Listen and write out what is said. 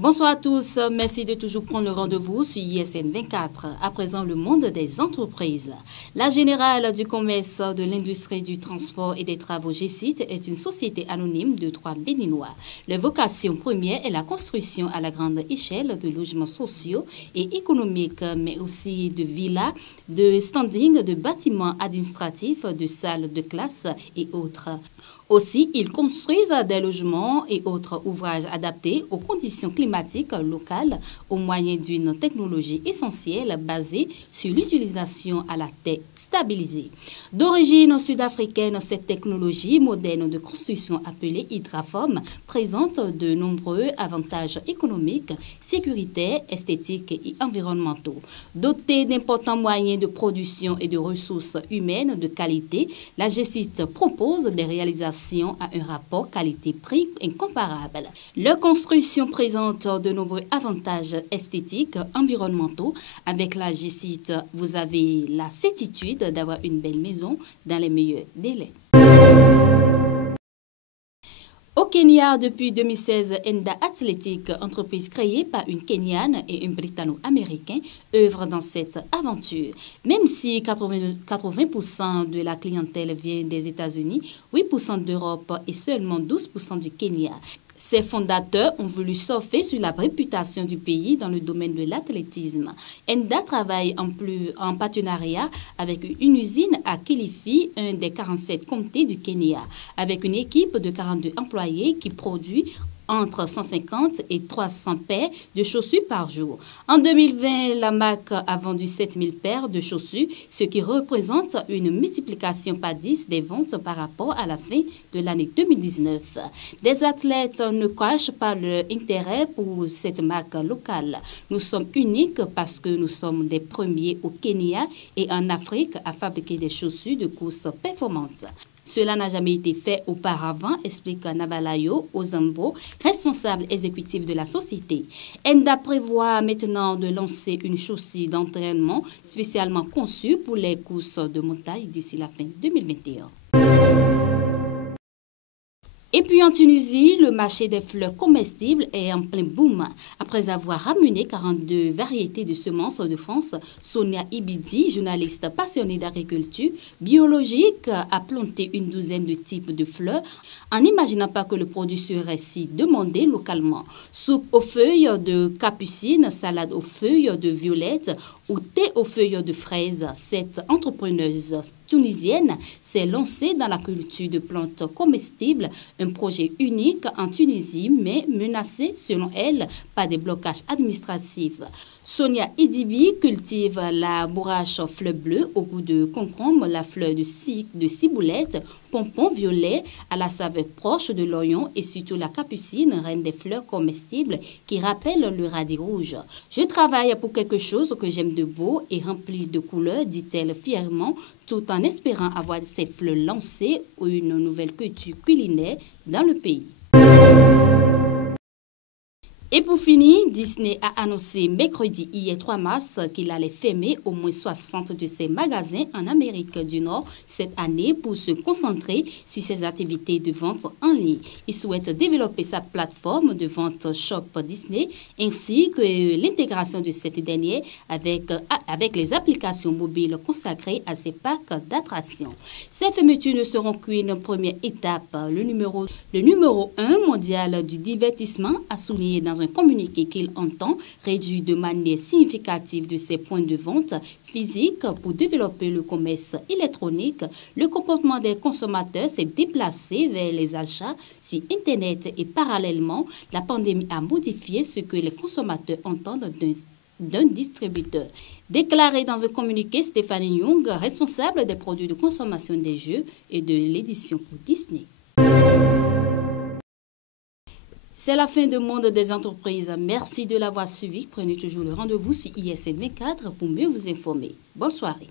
Bonsoir à tous, merci de toujours prendre le rendez-vous sur ISN 24. À présent, le monde des entreprises. La Générale du commerce, de l'industrie, du transport et des travaux GCIT est une société anonyme de droit béninois. Leur vocation première est la construction à la grande échelle de logements sociaux et économiques, mais aussi de villas, de standing, de bâtiments administratifs, de salles de classe et autres. Aussi, ils construisent des logements et autres ouvrages adaptés aux conditions climatiques locales au moyen d'une technologie essentielle basée sur l'utilisation à la terre stabilisée. D'origine sud-africaine, cette technologie moderne de construction appelée Hydraform présente de nombreux avantages économiques, sécuritaires, esthétiques et environnementaux. Dotée d'importants moyens de production et de ressources humaines de qualité, la GCIT propose des réalisations à un rapport qualité-prix incomparable. Leur construction présente de nombreux avantages esthétiques, environnementaux. Avec la GCIT, vous avez la certitude d'avoir une belle maison dans les meilleurs délais. Au Kenya, depuis 2016, Enda Athletic, entreprise créée par une Kenyane et un Britanno-américain, œuvre dans cette aventure. Même si 80% de la clientèle vient des États-Unis, 8% d'Europe et seulement 12% du Kenya. Ses fondateurs ont voulu surfer sur la réputation du pays dans le domaine de l'athlétisme. Enda travaille en partenariat avec une usine à Kilifi, un des 47 comtés du Kenya, avec une équipe de 42 employés qui produit entre 150 et 300 paires de chaussures par jour. En 2020, la marque a vendu 7000 paires de chaussures, ce qui représente une multiplication par 10 des ventes par rapport à la fin de l'année 2019. Des athlètes ne cachent pas leur intérêt pour cette marque locale. Nous sommes uniques parce que nous sommes des premiers au Kenya et en Afrique à fabriquer des chaussures de course performantes. Cela n'a jamais été fait auparavant, explique Nabalayo Ozambo, responsable exécutif de la société. Enda prévoit maintenant de lancer une chaussure d'entraînement spécialement conçue pour les courses de montagne d'ici la fin 2021. Et puis en Tunisie, le marché des fleurs comestibles est en plein boom. Après avoir ramené 42 variétés de semences de France, Sonia Ibidi, journaliste passionnée d'agriculture biologique, a planté une douzaine de types de fleurs en n'imaginant pas que le produit serait si demandé localement. Soupe aux feuilles de capucine, salade aux feuilles de violette ou thé aux feuilles de fraises. Cette entrepreneuse tunisienne s'est lancée dans la culture de plantes comestibles, un projet unique en Tunisie, mais menacé, selon elle, par des blocages administratifs. Sonia Idibi cultive la bourrache fleur bleue au goût de concombre, la fleur de ciboulette, pompon violet à la saveur proche de l'oignon et surtout la capucine, reine des fleurs comestibles qui rappelle le radis rouge. Je travaille pour quelque chose que j'aime de beau et rempli de couleurs, dit-elle fièrement, tout en espérant avoir ces fleurs lancées ou une nouvelle culture culinaire dans le pays. Et pour finir, Disney a annoncé mercredi hier 3 mars qu'il allait fermer au moins 60 de ses magasins en Amérique du Nord cette année pour se concentrer sur ses activités de vente en ligne. Il souhaite développer sa plateforme de vente Shop Disney ainsi que l'intégration de cette dernière avec les applications mobiles consacrées à ses parcs d'attractions. Ces fermetures ne seront qu'une première étape. Le numéro 1 mondial du divertissement a souligné dans un communiqué qu'il entend réduire de manière significative de ses points de vente physiques pour développer le commerce électronique. Le comportement des consommateurs s'est déplacé vers les achats sur Internet et parallèlement, la pandémie a modifié ce que les consommateurs entendent d'un distributeur. Déclaré dans un communiqué, Stéphanie Young, responsable des produits de consommation des jeux et de l'édition pour Disney. C'est la fin du monde des entreprises. Merci de l'avoir suivi. Prenez toujours le rendez-vous sur ISN 24 pour mieux vous informer. Bonne soirée.